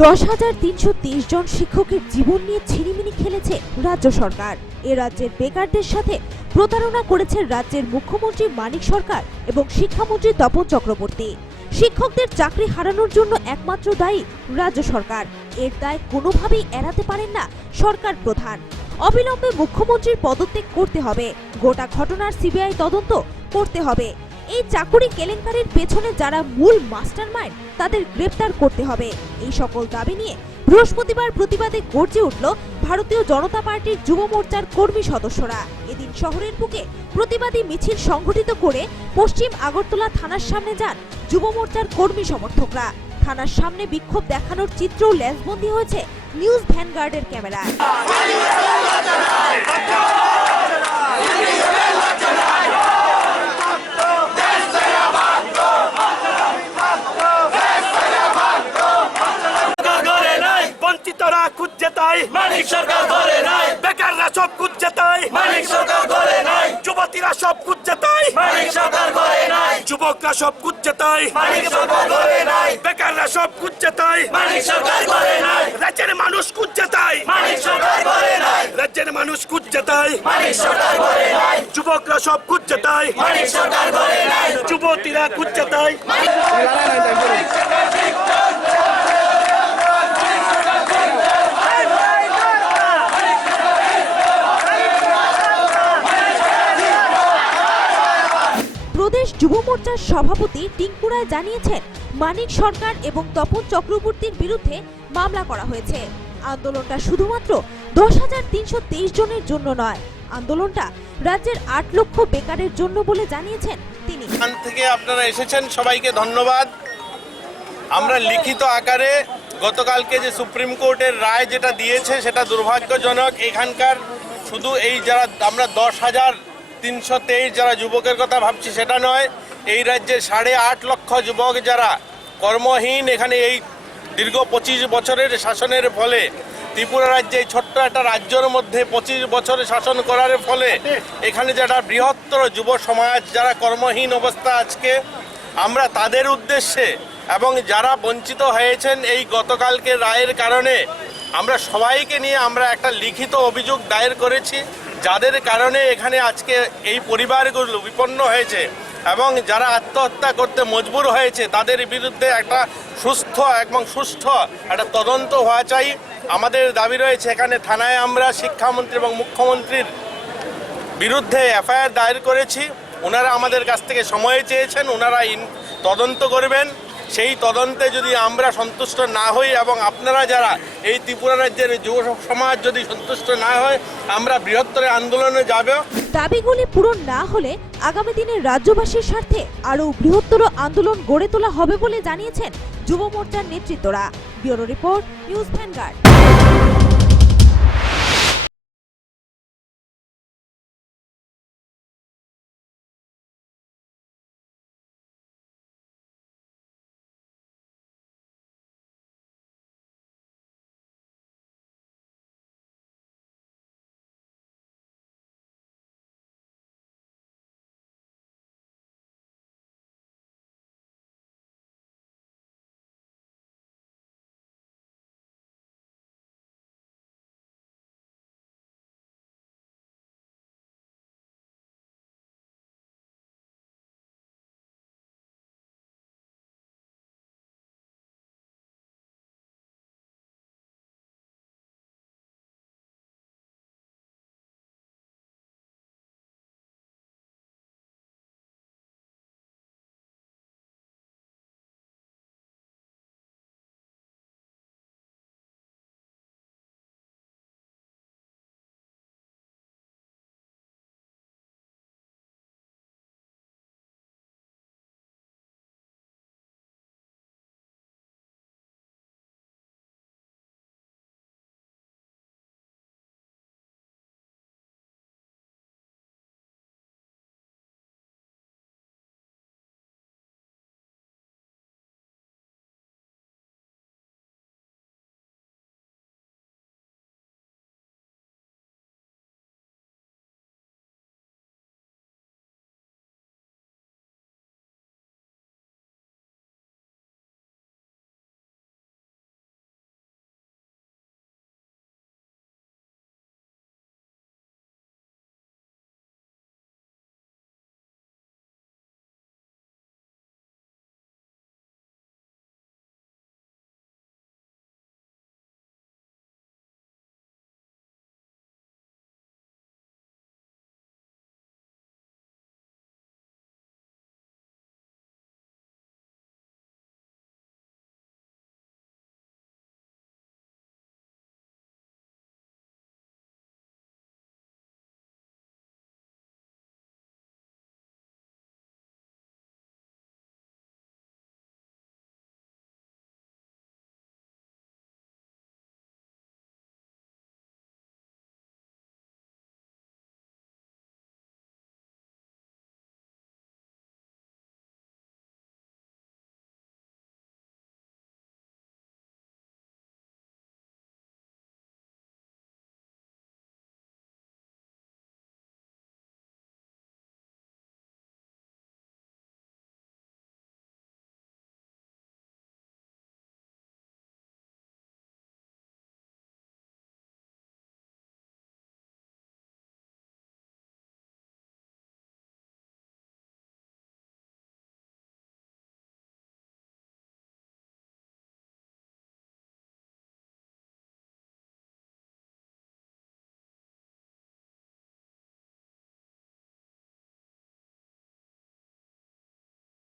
10,330 জন শিক্ষকের জীবন নিয়ে ছিনিমিনি খেলেছে রাজ্য সরকার। এ রাজ্যের বেকারদের সাথে প্রতারণা করেছে রাজ্যের মুখ্যমন্ত্রী মানিক সরকার এবং শিক্ষামন্ত্রী তপন চক্রবর্তী। শিক্ষকদের চাকরি হারানোর জন্য একমাত্র দায়ী রাজ্য সরকার। এর দায় কোনোভাবেই এড়াতে পারেন না সরকার প্রধান। অবিলম্বে মুখ্যমন্ত্রীর পদত্যাগ করতে হবে, গোটা ঘটনার সিবিআই তদন্ত করতে হবে। এই চাকুরি কেলেঙ্কারির পেছনে যারা মূল মাস্টারমাইন্ড তাদের গ্রেফতার করতে হবে। এই সকল দাবি নিয়ে বৃহস্পতিবার প্রতিবাদে গর্জে উঠল ভারতীয় জনতা পার্টির যুব মোর্চার কর্মী সদস্যরা। এদিন শহরের বুকে প্রতিবাদী মিছিল সংগঠিত করে পশ্চিম আগরতলা থানার সামনে যান যুব মোর্চার কর্মী সমর্থকরা। থানার সামনে বিক্ষোভ দেখানোর চিত্রও লেজবন্দি হয়েছে নিউজ ভ্যানগার্ডের ক্যামেরায়। মানিক সরকার করে নাই, বেকাররা সব খুঁজছে তাই মানিক সরকার করে নাই, যুবতীরা সব খুঁজছে তাই মানিক সরকার করে নাই, যুবকরা সব খুঁজছে তাই মানিক সরকার করে নাই, বেকাররা সব খুঁজছে তাই মানিক সরকার করে নাই, রাজ্যের মানুষ খুঁজছে তাই মানিক সরকার করে নাই, রাজ্যের মানুষ খুঁজছে তাই মানিক সরকার করে নাই, যুবকরা সব খুঁজছে তাই মানিক সরকার করে নাই, যুবতীরা খুঁজছে তাই প্রদেশ যুব মোর্চার সভাপতি টিঙ্কু রায় জানিয়েছেন, মানিক সরকার এবং তপন চক্রবর্তীর বিরুদ্ধে মামলা করা হয়েছে। আন্দোলনটা শুধুমাত্র 10,323 জনের জন্য নয়, আন্দোলনটা রাজ্যের 8 লক্ষ বেকারের জন্য বলে জানিয়েছেন তিনি। এখান থেকে আপনারা এসেছেন, সবাইকে ধন্যবাদ। আমরা লিখিত আকারে গতকালকে যে সুপ্রিম কোর্টের রায় যেটা দিয়েছে সেটা দুর্ভাগ্যজনক। এখানকার শুধু এই যারা আমরা 10,323 যারা যুবকের কথা ভাবছি সেটা নয়, এই রাজ্যে 8.5 লক্ষ যুবক যারা কর্মহীন। এখানে এই দীর্ঘ 25 বছরের শাসনের ফলে ত্রিপুরা রাজ্যে ছোট্ট একটা রাজ্যের মধ্যে 25 বছরের শাসন করার ফলে এখানে যারা বৃহত্তর যুব সমাজ যারা কর্মহীন অবস্থা আজকে, আমরা তাদের উদ্দেশ্যে এবং যারা বঞ্চিত হয়েছেন এই গতকালকে রায়ের কারণে আমরা সবাইকে নিয়ে আমরা একটা লিখিত অভিযোগ দায়ের করেছি, যাদের কারণে এখানে আজকে এই পরিবারগুলো বিপন্ন হয়েছে এবং যারা আত্মহত্যা করতে মজবুর হয়েছে তাদের বিরুদ্ধে একটা সুস্থ এবং সুষ্ঠু একটা তদন্ত হওয়া চাই। আমাদের দাবি রয়েছে, এখানে থানায় আমরা শিক্ষামন্ত্রী এবং মুখ্যমন্ত্রীর বিরুদ্ধে এফআইআর দায়ের করেছি। ওনারা আমাদের কাছ থেকে সময় চেয়েছেন, ওনারা তদন্ত করবেন। সেই তদন্তে যদি আমরা সন্তুষ্ট না হই এবং আপনারা যারা এই ত্রিপুরা রাজ্যের যুব সমাজ যদি সন্তুষ্ট না হয়, আমরা বৃহত্তর আন্দোলনে যাব। দাবিগুলি পূরণ না হলে আগামী দিনে রাজ্যবাসীর স্বার্থে আরও বৃহত্তর আন্দোলন গড়ে তোলা হবে বলে জানিয়েছেন যুব মোর্চার নেতৃত্বরা। Bureau report, news vanguard.